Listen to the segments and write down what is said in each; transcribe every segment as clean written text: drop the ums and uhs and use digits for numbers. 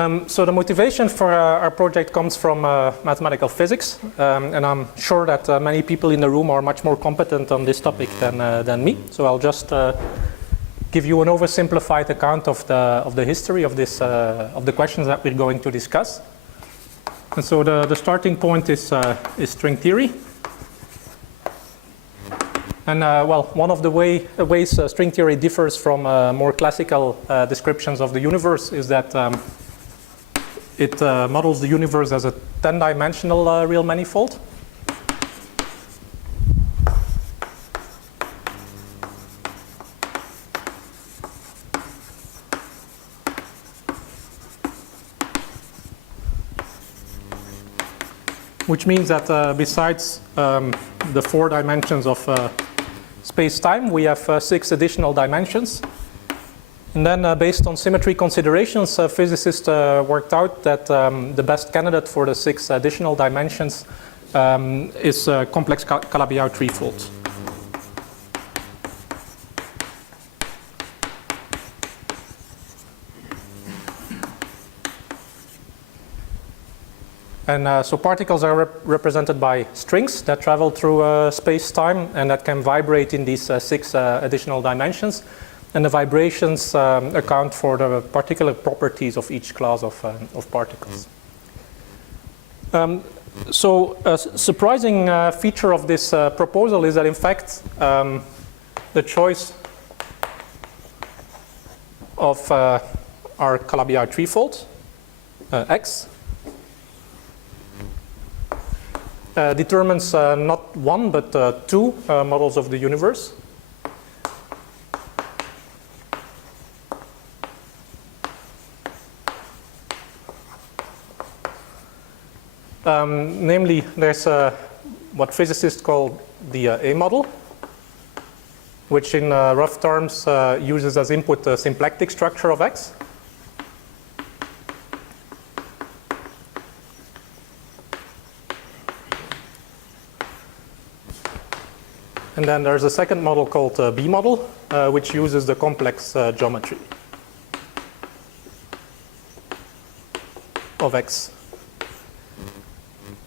So the motivation for our project comes from mathematical physics, and I'm sure that many people in the room are much more competent on this topic than me. So I'll just give you an oversimplified account of the history of this of the questions that we're going to discuss. And so the starting point is string theory. And well, one of the ways string theory differs from more classical descriptions of the universe is that it models the universe as a 10-dimensional real manifold. Which means that besides the 4 dimensions of space-time, we have 6 additional dimensions. And then based on symmetry considerations, physicists worked out that the best candidate for the 6 additional dimensions is complex Calabi-Yau threefold. And so particles are represented by strings that travel through space-time and that can vibrate in these 6 additional dimensions. And the vibrations account for the particular properties of each class of particles. So a surprising feature of this proposal is that in fact the choice of our Calabi-Yau threefold, X, determines not 1 but 2 models of the universe. Namely, there's what physicists call the A model, which in rough terms uses as input the symplectic structure of X. And then there's a second model called B model, which uses the complex geometry of X.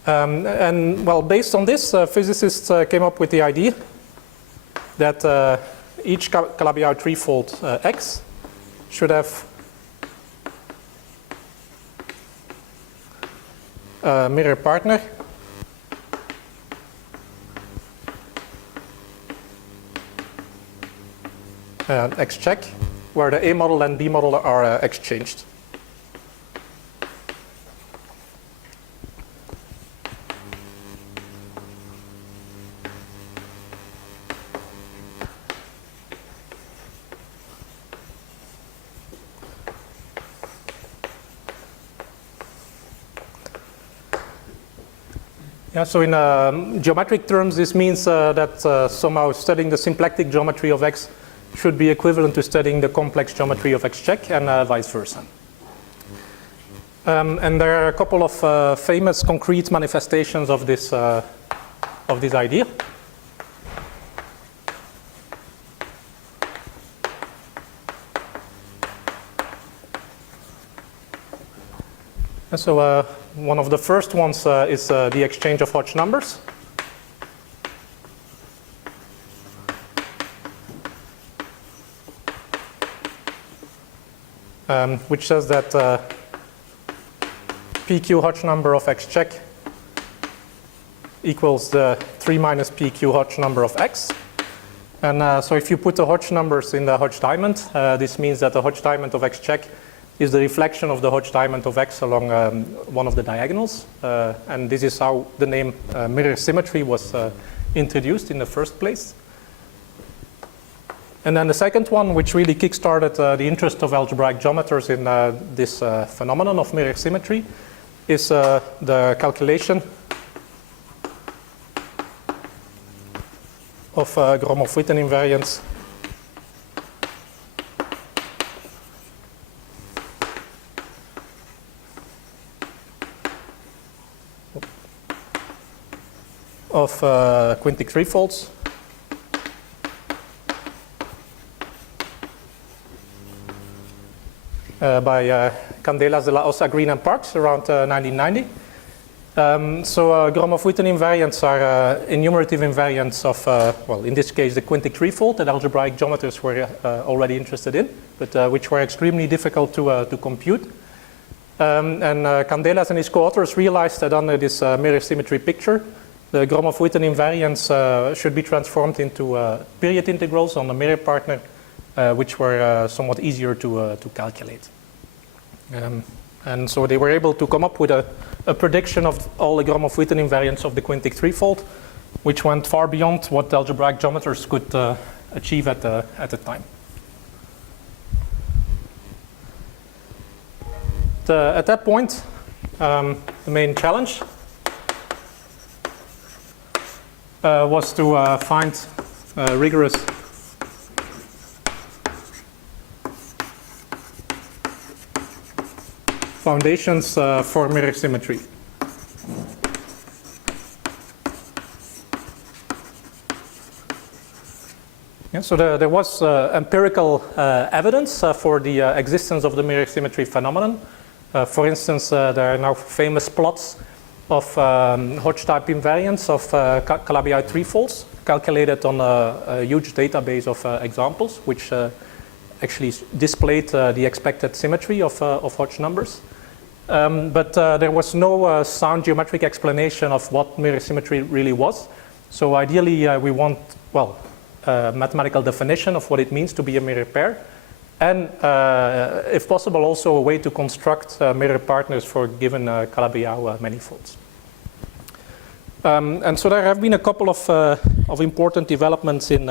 And well, based on this, physicists came up with the idea that each Calabi-Yau threefold X should have a mirror partner X check, where the A model and B model are exchanged. Yeah, so in geometric terms, this means that somehow studying the symplectic geometry of X should be equivalent to studying the complex geometry of X check and vice versa. And there are a couple of famous concrete manifestations of this idea. And so one of the first ones is the exchange of Hodge numbers. Which says that PQ Hodge number of X check equals the 3 minus PQ Hodge number of X. And so if you put the Hodge numbers in the Hodge diamond, this means that the Hodge diamond of X check is the reflection of the Hodge diamond of X along one of the diagonals. And this is how the name mirror symmetry was introduced in the first place. And then the second one, which really kickstarted the interest of algebraic geometers in this phenomenon of mirror symmetry, is the calculation of Gromov-Witten invariance of quintic threefolds. by Candelas, de la Osa, Green, and Parks around 1990. Gromov-Witten invariants are enumerative invariants of, well, in this case, the quintic threefold that algebraic geometers were already interested in, but which were extremely difficult to compute. Candelas and his co-authors realized that under this mirror symmetry picture, the Gromov-Witten invariants should be transformed into period integrals on the mirror partner, which were somewhat easier to calculate. And so they were able to come up with a prediction of all the Gromov-Witten invariants of the quintic threefold, which went far beyond what algebraic geometers could achieve at the time. At that point, the main challenge was to find rigorous foundations for mirror symmetry. Yeah, so there was empirical evidence for the existence of the mirror symmetry phenomenon. For instance, there are now famous plots of Hodge-type invariants of Calabi-Yau threefolds calculated on a huge database of examples, which actually displayed the expected symmetry of Hodge numbers. But there was no sound geometric explanation of what mirror symmetry really was. So ideally, we want, well, a mathematical definition of what it means to be a mirror pair. And if possible, also a way to construct mirror partners for given Calabi-Yau manifolds. And so there have been a couple of important developments in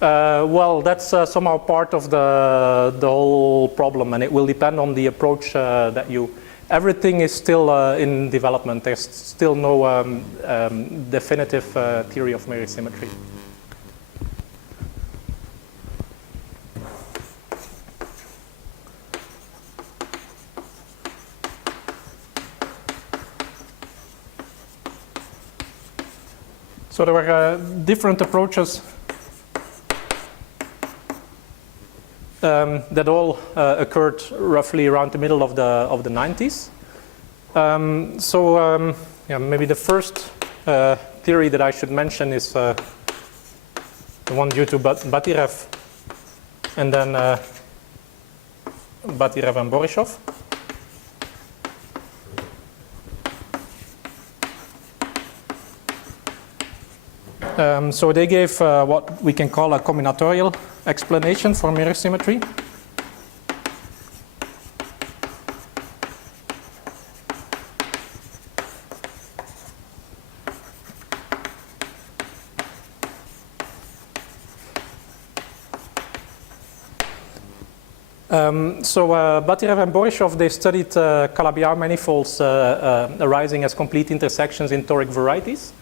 well, that's somehow part of the whole problem, and it will depend on the approach that you. Everything is still in development. There's still no definitive theory of mirror symmetry. So there were different approaches that all occurred roughly around the middle of the 90s. Yeah, maybe the first theory that I should mention is the one due to Batirev and then Batirev and Borisov. So they gave what we can call a combinatorial explanation for mirror symmetry. Batirev and Borisov, they studied Calabi-Yau manifolds arising as complete intersections in toric varieties.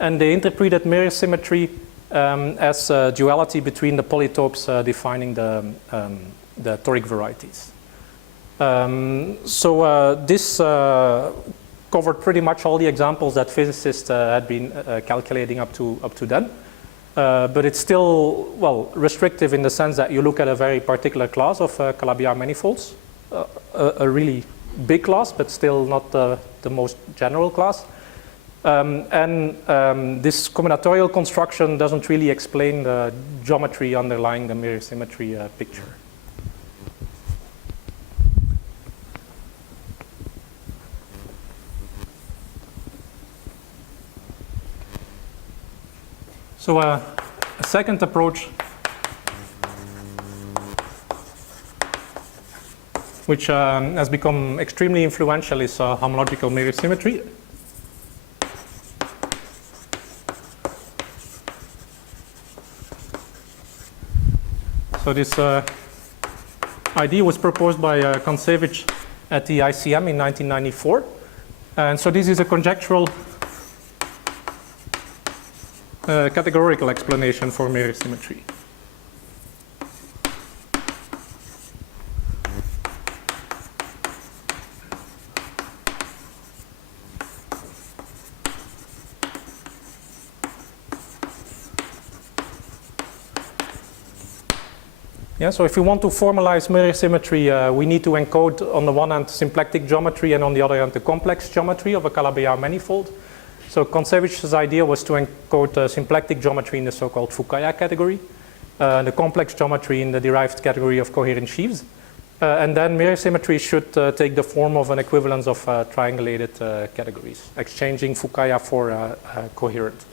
And they interpreted mirror symmetry as duality between the polytopes defining the toric varieties. This covered pretty much all the examples that physicists had been calculating up to then. But it's still, well, restrictive in the sense that you look at a very particular class of Calabi-Yau manifolds, a really big class, but still not the most general class. This combinatorial construction doesn't really explain the geometry underlying the mirror symmetry picture. So a second approach which has become extremely influential is homological mirror symmetry. So this idea was proposed by Kontsevich at the ICM in 1994. And so this is a conjectural categorical explanation for mirror symmetry. Yeah, so if we want to formalize mirror symmetry, we need to encode on the one hand symplectic geometry and on the other hand the complex geometry of a Calabi-Yau manifold. So Kontsevich's idea was to encode symplectic geometry in the so-called Fukaya category, the complex geometry in the derived category of coherent sheaves. And then mirror symmetry should take the form of an equivalence of triangulated categories, exchanging Fukaya for coherent.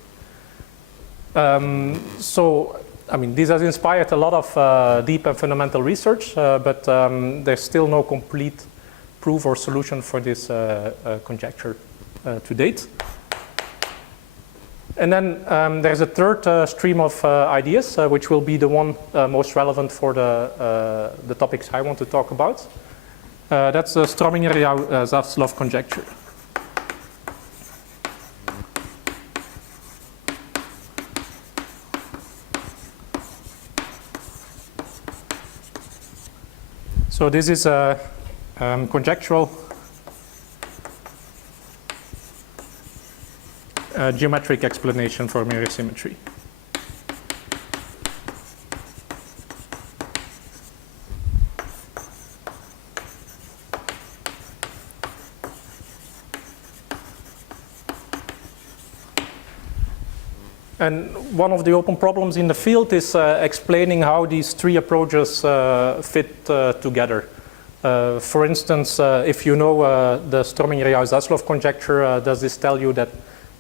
So, I mean, this has inspired a lot of deep and fundamental research, but there's still no complete proof or solution for this conjecture to date. And then there's a third stream of ideas, which will be the one most relevant for the topics I want to talk about. That's the Strominger-Zaslow conjecture. So this is a conjectural geometric explanation for mirror symmetry. And one of the open problems in the field is explaining how these three approaches fit together. For instance, if you know the Strominger-Zaslow conjecture, does this tell you that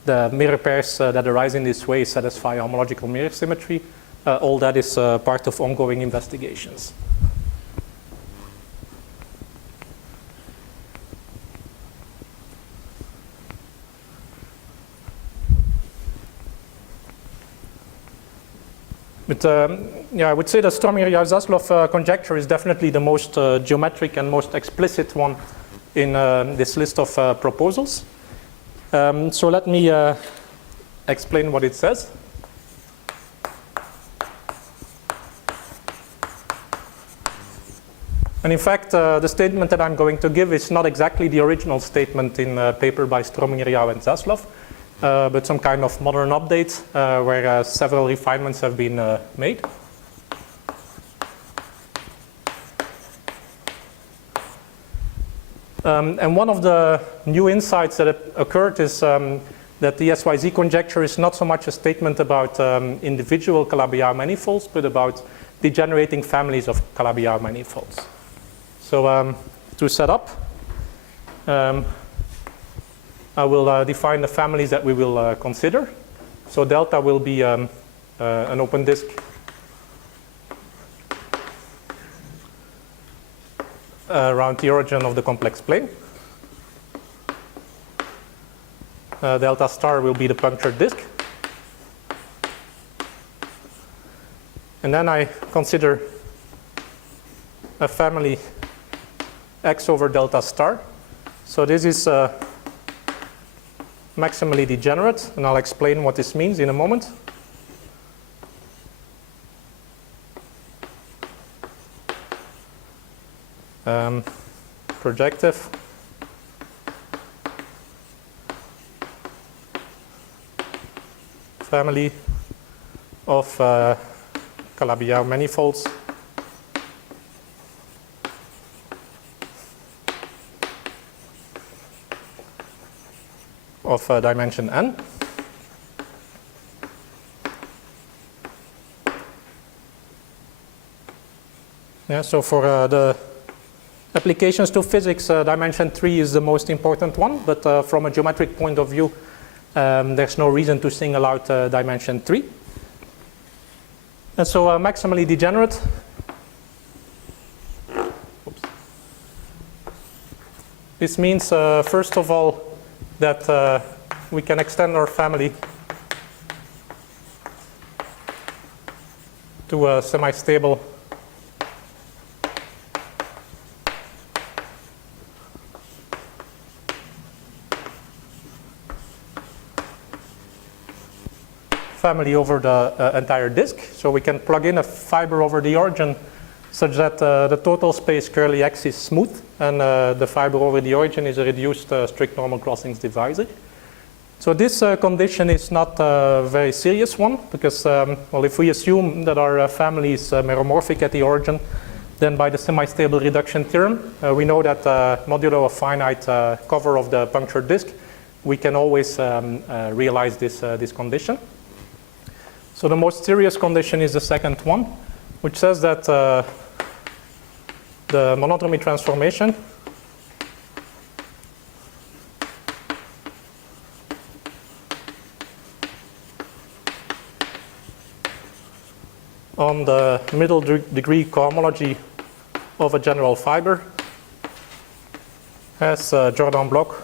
the mirror pairs that arise in this way satisfy homological mirror symmetry? All that is part of ongoing investigations. But yeah, I would say the Strominger-Zaslow conjecture is definitely the most geometric and most explicit one in this list of proposals. So let me explain what it says. And in fact, the statement that I'm going to give is not exactly the original statement in a paper by Strominger and Zaslow, but some kind of modern update where several refinements have been made. And one of the new insights that occurred is that the SYZ conjecture is not so much a statement about individual Calabi-Yau manifolds, but about degenerating families of Calabi-Yau manifolds. So to set up, I will define the families that we will consider. So delta will be an open disk around the origin of the complex plane. Delta star will be the punctured disk. And then I consider a family X over delta star. So this is maximally degenerate, and I'll explain what this means in a moment. Projective. Family of Calabi-Yau manifolds of dimension n. Yeah, so for the applications to physics, dimension 3 is the most important one, but from a geometric point of view, there's no reason to single out dimension 3. And so maximally degenerate. Oops. This means, first of all, that we can extend our family to a semi-stable family over the entire disk. So we can plug in a fiber over the origin such that the total space curly X is smooth, and the fiber over the origin is a reduced strict normal crossings divisor. So this condition is not a very serious one because, well, if we assume that our family is meromorphic at the origin, then by the semi-stable reduction theorem, we know that modulo a finite cover of the punctured disk, we can always realize this condition. So the most serious condition is the second one, which says that the monodromy transformation on the middle degree cohomology of a general fiber has a Jordan block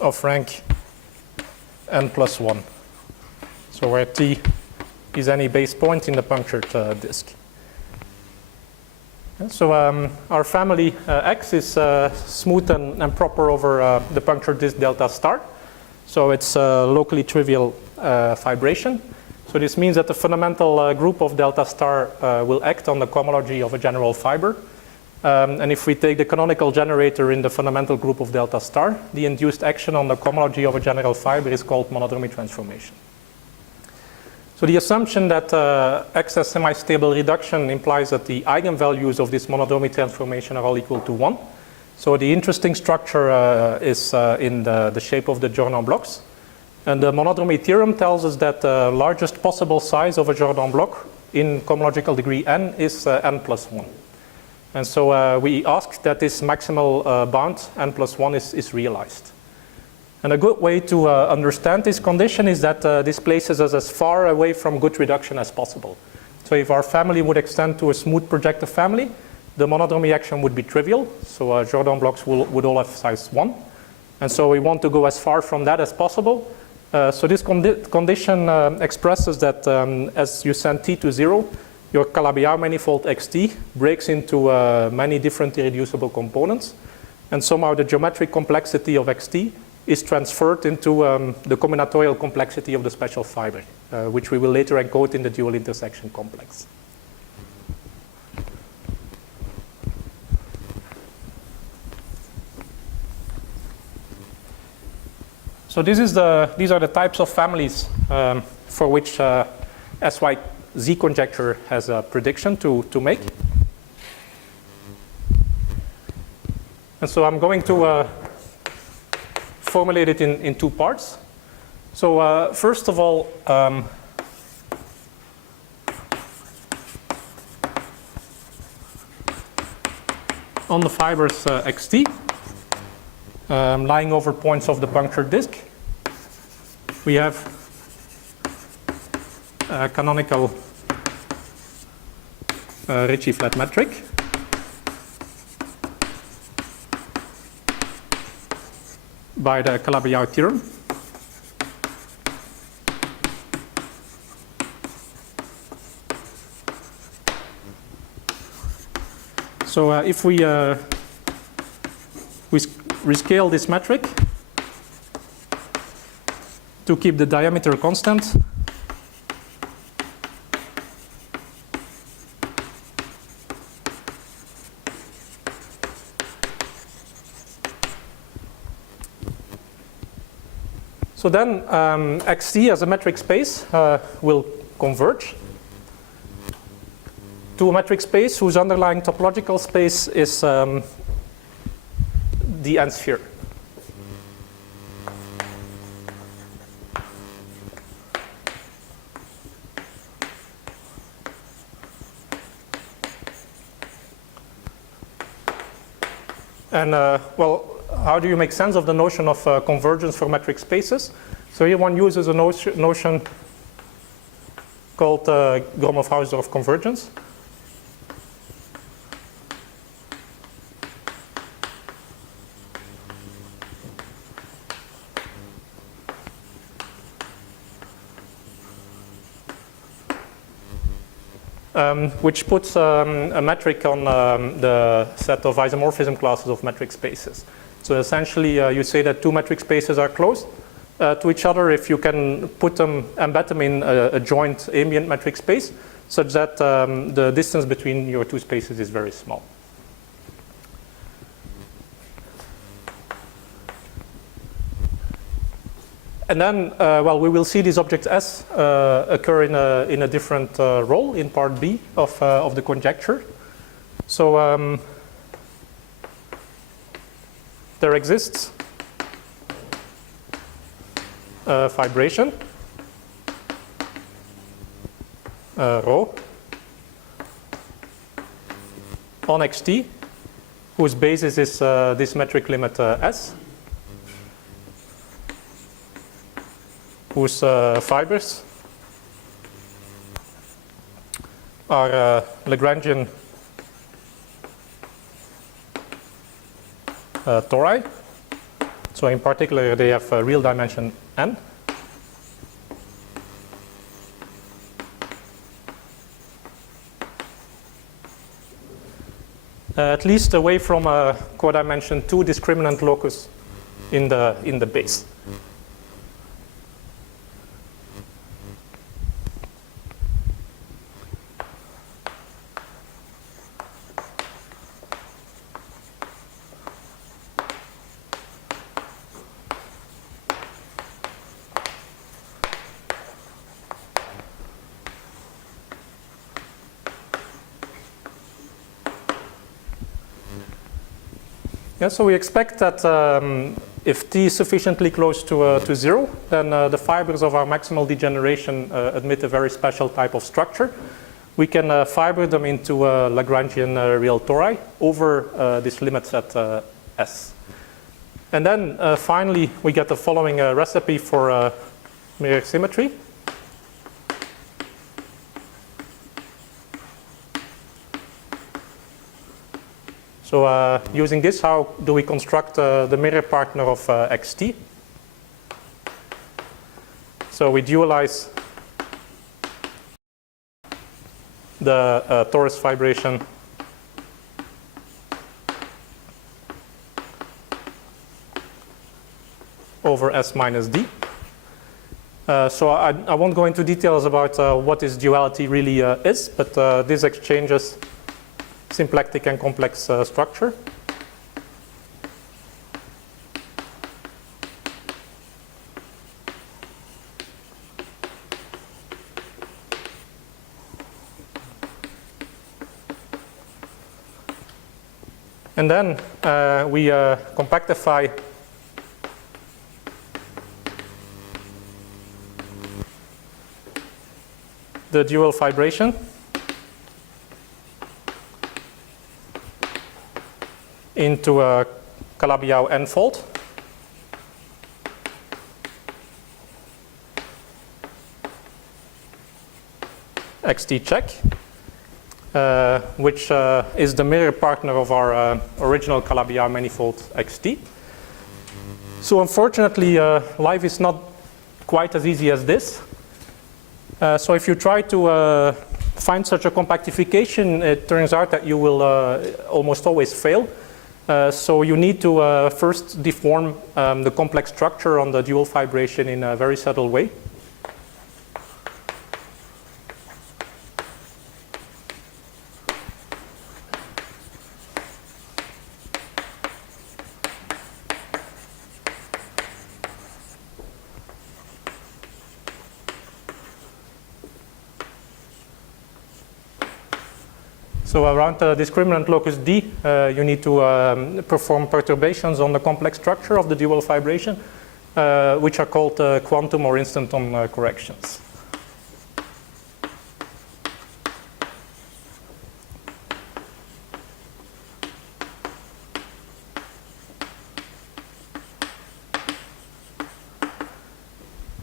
of rank n+1. So where T is any base point in the punctured disk. So our family X is smooth and proper over the punctured disk delta star. So it's locally trivial fibration. So this means that the fundamental group of delta star will act on the cohomology of a general fiber. And if we take the canonical generator in the fundamental group of delta star, the induced action on the cohomology of a general fiber is called monodromy transformation. So the assumption that X has semi-stable reduction implies that the eigenvalues of this monodromy transformation are all equal to 1. So the interesting structure is in the shape of the Jordan blocks. And the monodromy theorem tells us that the largest possible size of a Jordan block in cohomological degree n is n+1. And so we ask that this maximal bound n+1 is realized. And a good way to understand this condition is that this places us as far away from good reduction as possible. So if our family would extend to a smooth projective family, the monodromy action would be trivial. So Jordan blocks would all have size 1. And so we want to go as far from that as possible. So this condition expresses that as you send T to 0, your Calabi-Yau manifold Xt breaks into many different irreducible components. And somehow the geometric complexity of Xt is transferred into the combinatorial complexity of the special fiber, which we will later encode in the dual intersection complex. So these are the types of families for which SYZ conjecture has a prediction to make. And so I'm going to formulate it in two parts. So first of all, on the fibers Xt, lying over points of the punctured disk, we have a canonical Ricci flat metric. By the Calabi-Yau theorem. So if we rescale this metric to keep the diameter constant, so then Xt as a metric space will converge to a metric space whose underlying topological space is the n-sphere. And well, how do you make sense of the notion of convergence for metric spaces? So here one uses a notion called Gromov-Hausdorff convergence. Which puts a metric on the set of isomorphism classes of metric spaces. So essentially, you say that two metric spaces are close to each other if you can embed them in a joint ambient metric space, such that the distance between your two spaces is very small. And then, well, we will see these objects S occur in a different role in part B of the conjecture. So there exists fibration rho on xt, whose basis is this metric limit S, whose fibers are Lagrangian tori. So in particular, they have real dimension n. At least away from a codimension 2 discriminant locus in the base. Yeah, so we expect that if t is sufficiently close to 0, then the fibers of our maximal degeneration admit a very special type of structure. We can fiber them into Lagrangian real tori over this limit set S. And then finally, we get the following recipe for mirror symmetry. So using this, how do we construct the mirror partner of xt? So we dualize the torus fibration over S minus D. So I won't go into details about what this duality really is, but this exchanges symplectic and complex structure. And then we compactify the dual fibration into a Calabi-Yau n-fold. Xt check, which is the mirror partner of our original Calabi-Yau manifold xt. So unfortunately, life is not quite as easy as this. So if you try to find such a compactification, it turns out that you will almost always fail. So you need to first deform the complex structure on the dual fibration in a very subtle way. So around the discriminant locus D, you need to perform perturbations on the complex structure of the dual fibration, which are called quantum or instanton corrections.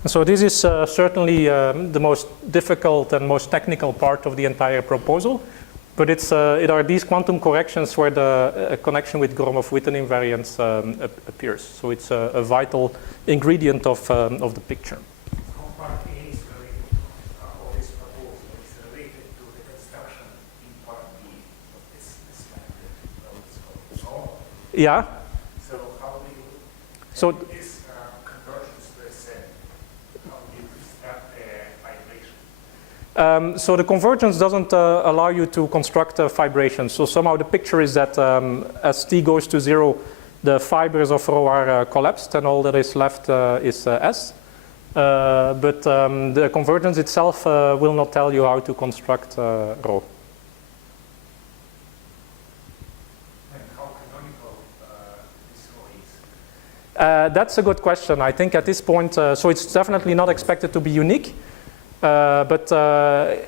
So this is certainly the most difficult and most technical part of the entire proposal. But it are these quantum corrections where the connection with Gromov-Witten invariance appears. So it's a vital ingredient of the picture. How part A is related to all this proposal? Is related to the construction in part B of this standard. So, yeah. So how do you so this convergence percent? How do you construct a fibration? So the convergence doesn't allow you to construct a fibration. So somehow the picture is that as t goes to 0, the fibers of rho are collapsed, and all that is left is S. But the convergence itself will not tell you how to construct rho. And how canonical this rho is? That's a good question. I think at this point, so it's definitely not expected to be unique, but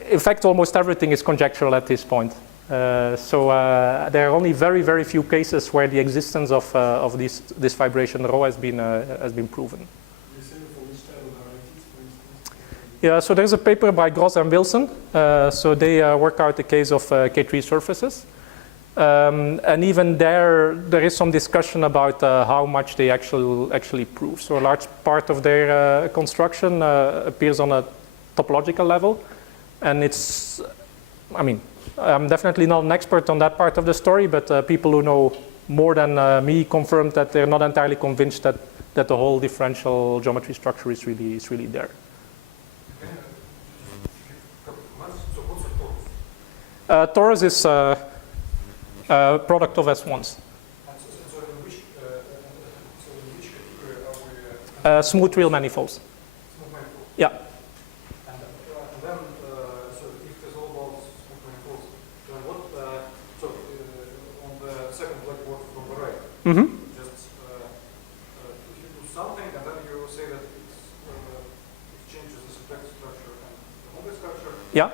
in fact almost everything is conjectural at this point. So there are only very, very few cases where the existence of this fibration rho has been proven. Yeah, so there's a paper by Gross and Wilson. So they work out the case of K3 surfaces. And even there is some discussion about how much they actually prove. So a large part of their construction appears on a topological level. And it's, I mean, I'm definitely not an expert on that part of the story, but people who know more than me confirmed that they're not entirely convinced that the whole differential geometry structure is really there. Torus is a product of S1s. So in which category are we? Smooth real manifolds. Smooth manifolds. Yeah. And then, so if it's all about smooth manifolds, then what? So on the second blackboard from the right, just if you do something and then you say that it changes the symplectic structure and the complex structure. Yeah.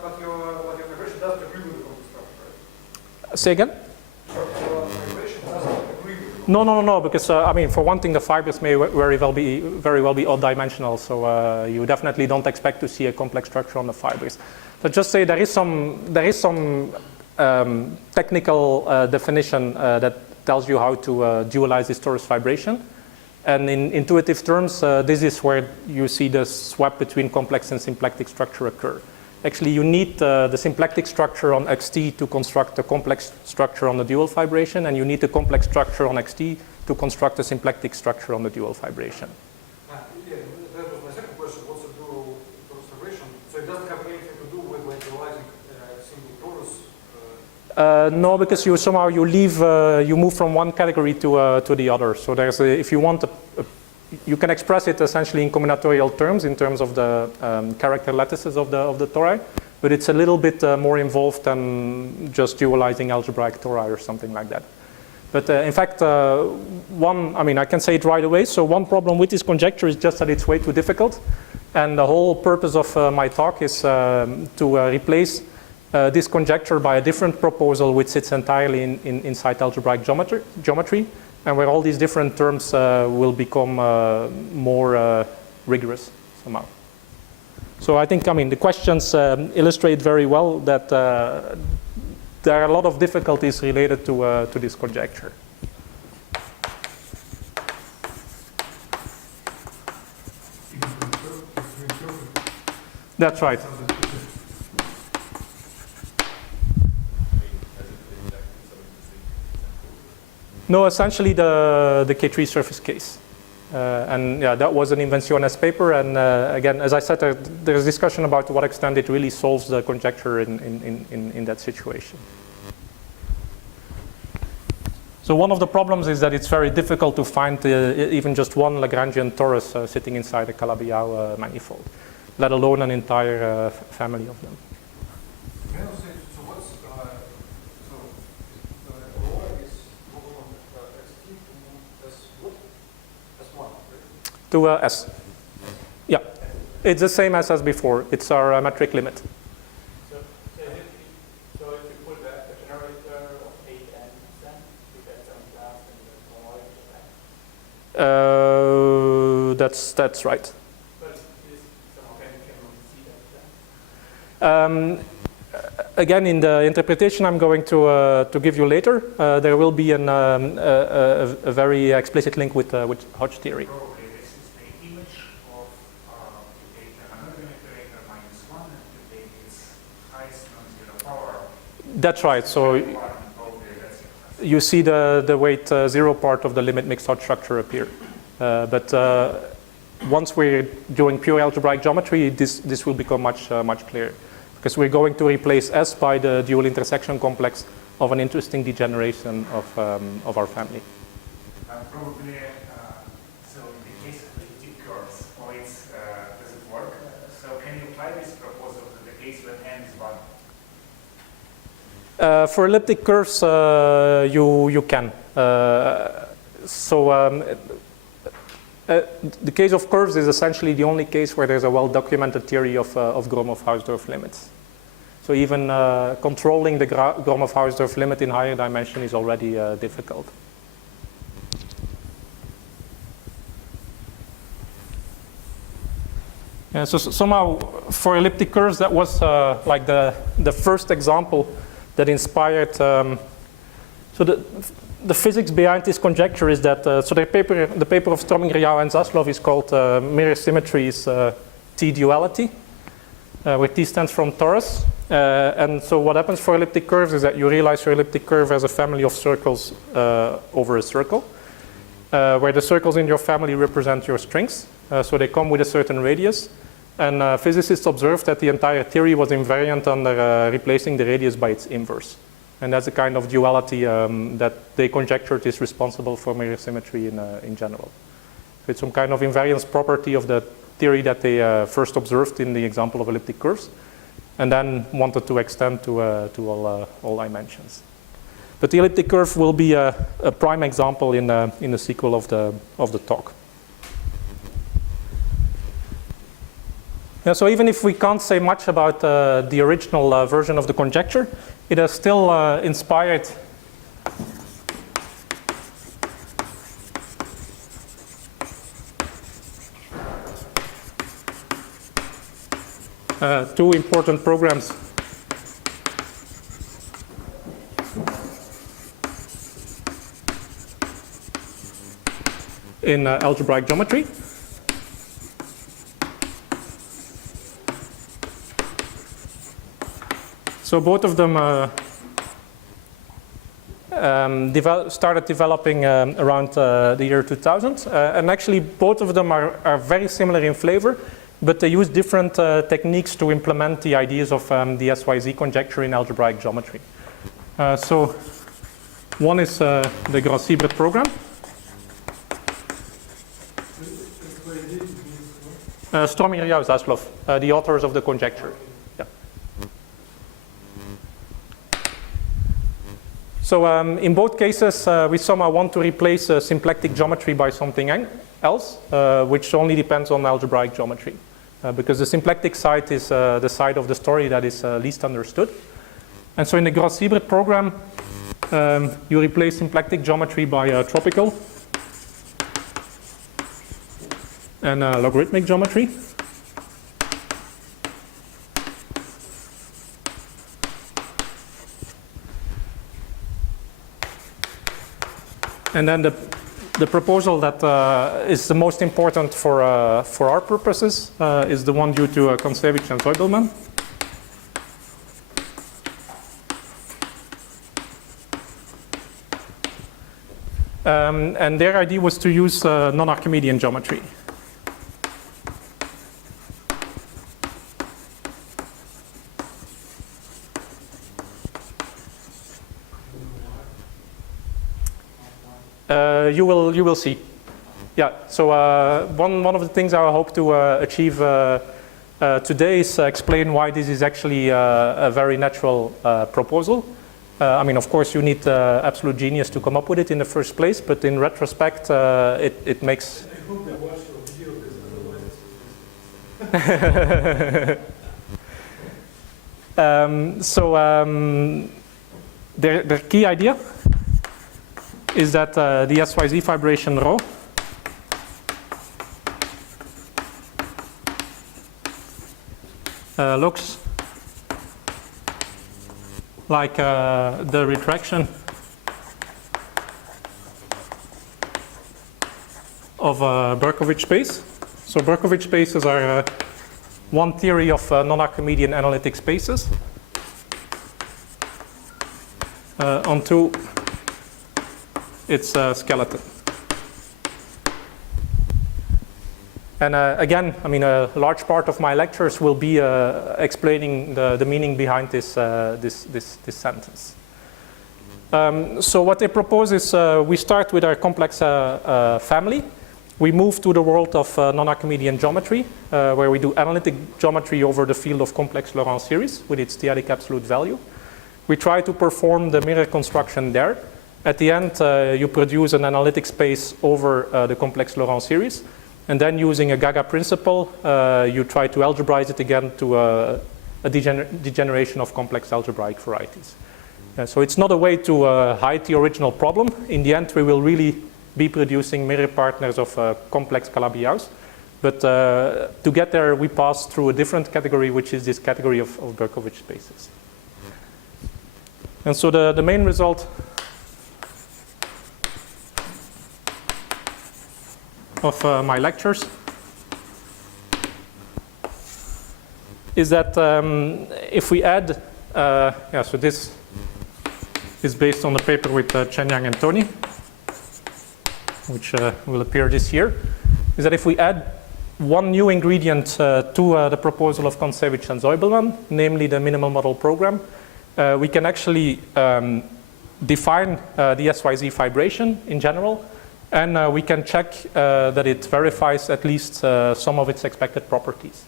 But your fibration doesn't agree with the complex structure, right? Say again? Your fibration doesn't agree with the No, because I mean, for one thing, the fibers may very well be odd dimensional, so you definitely don't expect to see a complex structure on the fibers. But just say there is some technical definition that tells you how to dualize this torus fibration. And in intuitive terms, this is where you see the swap between complex and symplectic structure occur. Actually, you need the symplectic structure on xt to construct a complex structure on the dual fibration, and you need the complex structure on xt to construct a symplectic structure on the dual fibration. Yeah, that was my second question. What's the dual torus fibration? So it doesn't have anything to do with like realizing single torus? No, because you somehow you move from one category to the other. So there's if you want you can express it essentially in combinatorial terms, in terms of the character lattices of the tori, but it's a little bit more involved than just dualizing algebraic tori or something like that. But in fact, I can say it right away. So one problem with this conjecture is just that it's way too difficult, and the whole purpose of my talk is to replace this conjecture by a different proposal which sits entirely inside algebraic geometry, and where all these different terms will become more rigorous somehow. So I think, the questions illustrate very well that there are a lot of difficulties related to this conjecture. That's right. No, essentially the K3 surface case. And yeah, that was an Invenciones paper. And again, as I said, there's discussion about to what extent it really solves the conjecture in that situation. So one of the problems is that it's very difficult to find even just one Lagrangian torus sitting inside a Calabi-Yau manifold, let alone an entire family of them. To S. Yeah, it's the same as before. It's our metric limit. So if you put a generator of 8n, you get some class in the homological. That's right. But can we see that then? Again, in the interpretation I'm going to give you later, there will be a very explicit link with Hodge theory. That's right. So you see the weight 0 part of the limit mixed Hodge structure appear. But once we're doing pure algebraic geometry, this will become much clearer. because we're going to replace S by the dual intersection complex of an interesting degeneration of our family. Probably, so in the case of elliptic curves, does it work? So can you apply this proposal to the case when n is 1? For elliptic curves, you can. The case of curves is essentially the only case where there's a well-documented theory of Gromov-Hausdorff limits. So even controlling the Gromov-Hausdorff limit in higher dimension is already difficult. Yeah, so somehow for elliptic curves, that was like the first example that inspired. So the physics behind this conjecture is that so the paper of Strominger, Yao, and Zaslow is called Mirror Symmetry's T-duality, where T stands from torus. And so what happens for elliptic curves is that you realize your elliptic curve has a family of circles over a circle, where the circles in your family represent your strings. So they come with a certain radius. And physicists observed that the entire theory was invariant under replacing the radius by its inverse. And that's a kind of duality that they conjectured is responsible for mirror symmetry in general. It's some kind of invariance property of the theory that they first observed in the example of elliptic curves, and then wanted to extend to all dimensions. But the elliptic curve will be a prime example in the sequel of the talk. Yeah, so even if we can't say much about the original version of the conjecture, it has still inspired two important programs in algebraic geometry. So both of them started developing around the year 2000. And actually both of them are very similar in flavor, but they use different techniques to implement the ideas of the SYZ conjecture in algebraic geometry. So one is the Gauss-Seibert program. Strominger, Yao, Zaslow, the authors of the conjecture. So in both cases, we somehow want to replace symplectic geometry by something else, which only depends on algebraic geometry. Because the symplectic side is the side of the story that is least understood. And so in the Gauss-Seibert program, you replace symplectic geometry by tropical and logarithmic geometry. And then the proposal that is the most important for our purposes is the one due to Kontsevich and Soibelman. And their idea was to use non-Archimedean geometry. You will see. Yeah. So one of the things I hope to achieve today is explain why this is actually a very natural proposal. I mean, of course, you need absolute genius to come up with it in the first place, but in retrospect, it makes. I hope they watch your video because otherwise. Their key idea is that the SYZ fibration rho looks like the retraction of a Berkovich space. So Berkovich spaces are one theory of non-Archimedean analytic spaces onto its skeleton. And again, I mean, a large part of my lectures will be explaining the meaning behind this sentence. So what they propose is we start with our complex family. We move to the world of non-archimedean geometry, where we do analytic geometry over the field of complex Lorentz series with its d-adic absolute value. We try to perform the mirror construction there. At the end, you produce an analytic space over the complex Lorentz series. And then using a Gaga principle, you try to algebraize it again to a degeneration of complex algebraic varieties. So it's not a way to hide the original problem. In the end, we will really be producing mirror partners of complex Calabi-Yau. But to get there, we pass through a different category, which is this category of Berkovich spaces. And so the main result of my lectures is that if we add, so this is based on the paper with Chenyang and Tony, which will appear this year, is that if we add one new ingredient to the proposal of Kontsevich and Soibelman, namely the minimal model program, we can actually define the SYZ fibration in general, and we can check that it verifies at least some of its expected properties.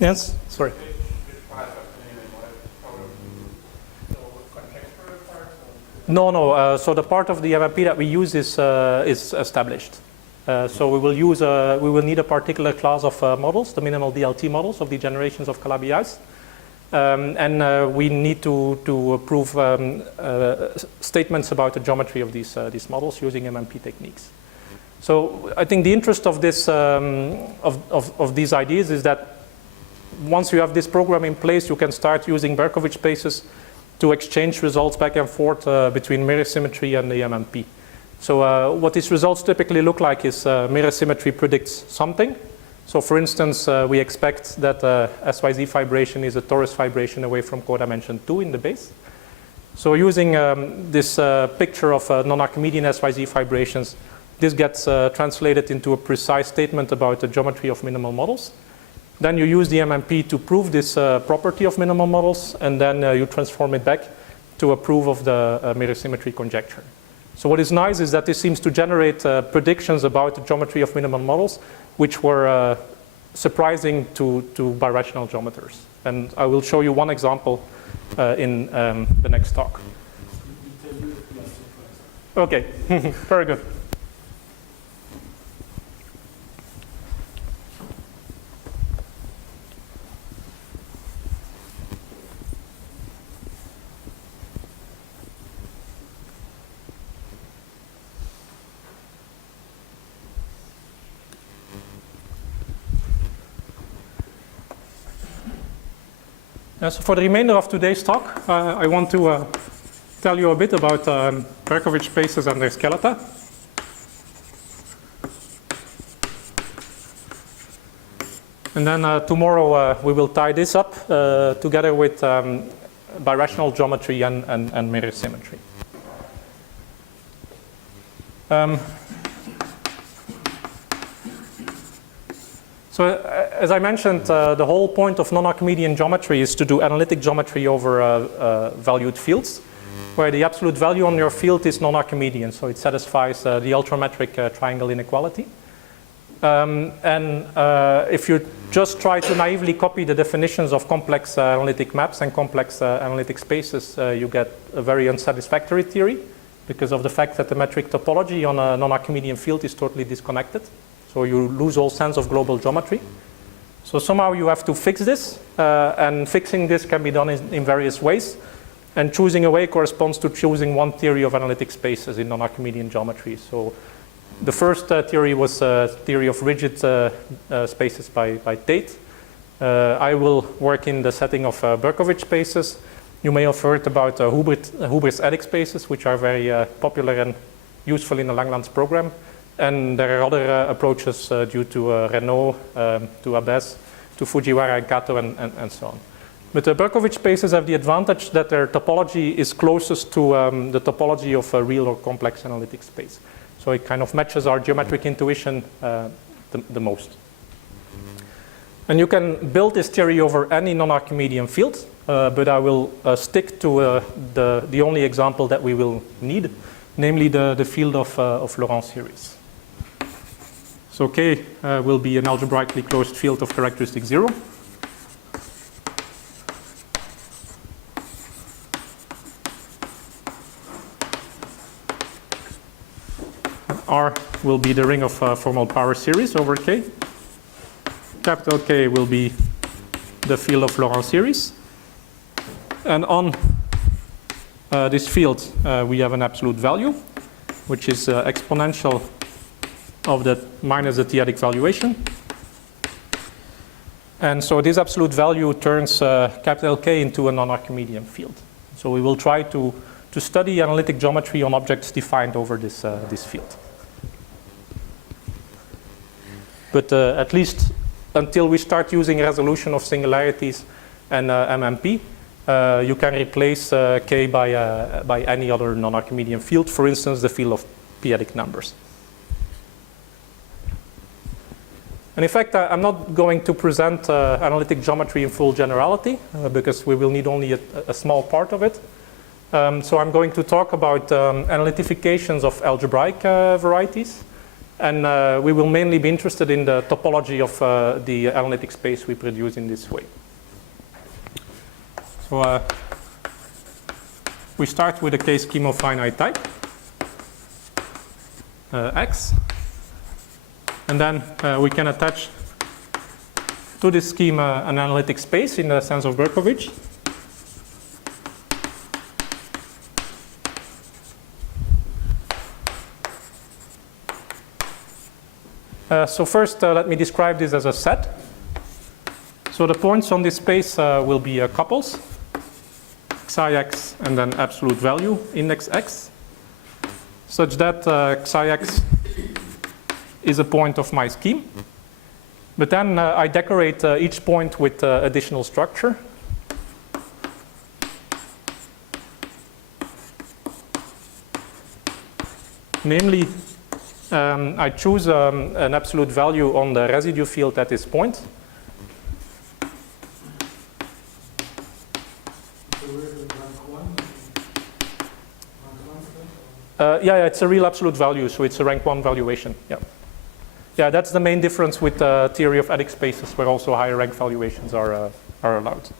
Yes, sorry. No. So the part of the MMP that we use is established. So we will need a particular class of models, the minimal DLT models of the generations of Calabi-Yau, and we need to prove statements about the geometry of these models using MMP techniques. So I think the interest of this of these ideas is that once you have this program in place, you can start using Berkovich spaces to exchange results back and forth between mirror symmetry and the MMP. So what these results typically look like is mirror symmetry predicts something. So for instance, we expect that SYZ fibration is a torus fibration away from codimension 2 in the base. So using this picture of non-Archimedean SYZ fibrations, this gets translated into a precise statement about the geometry of minimal models. Then you use the MMP to prove this property of minimal models, and then you transform it back to a proof of the mirror symmetry conjecture. So what is nice is that this seems to generate predictions about the geometry of minimal models, which were surprising to birational geometers. And I will show you one example in the next talk. Okay, very good. So for the remainder of today's talk, I want to tell you a bit about Berkovich spaces and their skeleta. And then tomorrow we will tie this up together with birational geometry and mirror symmetry. So as I mentioned, the whole point of non-Archimedean geometry is to do analytic geometry over valued fields, where the absolute value on your field is non-Archimedean, so it satisfies the ultrametric triangle inequality. If you just try to naively copy the definitions of complex analytic maps and complex analytic spaces, you get a very unsatisfactory theory because of the fact that the metric topology on a non-Archimedean field is totally disconnected. So you lose all sense of global geometry. So somehow you have to fix this, and fixing this can be done in various ways. And choosing a way corresponds to choosing one theory of analytic spaces in non-Archimedean geometry. So the first theory was a theory of rigid spaces by Tate. I will work in the setting of Berkovich spaces. You may have heard about Huber's Edic spaces, which are very popular and useful in the Langlands program. And there are other approaches due to Renault, to Abes, to Fujiwara and Kato, and so on. But the Berkovich spaces have the advantage that their topology is closest to the topology of a real or complex analytic space. So it kind of matches our geometric intuition the most. And you can build this theory over any non-Archimedean field, but I will stick to the only example that we will need, namely the field of Laurent series. So K will be an algebraically closed field of characteristic 0. R will be the ring of formal power series over K. Capital K will be the field of Laurent series. And on this field, we have an absolute value, which is exponential of the minus the t-adic valuation. And so this absolute value turns capital K into a non-Archimedean field. So we will try to study analytic geometry on objects defined over this field. But at least until we start using resolution of singularities and MMP, you can replace K by any other non-Archimedean field, for instance, the field of p-adic numbers. And in fact, I'm not going to present analytic geometry in full generality, because we will need only a small part of it. So I'm going to talk about analytifications of algebraic varieties. And we will mainly be interested in the topology of the analytic space we produce in this way. So we start with a K-scheme of finite type, X. And then we can attach to this scheme an analytic space in the sense of Berkovich. So first, let me describe this as a set. So the points on this space will be couples, psi x and then absolute value, index x, such that psi x is a point of my scheme. But then I decorate each point with additional structure. Namely, I choose an absolute value on the residue field at this point. Yeah, it's a real absolute value, so it's a rank 1 valuation. Yeah, that's the main difference with the theory of Edic spaces, where also higher rank valuations are allowed.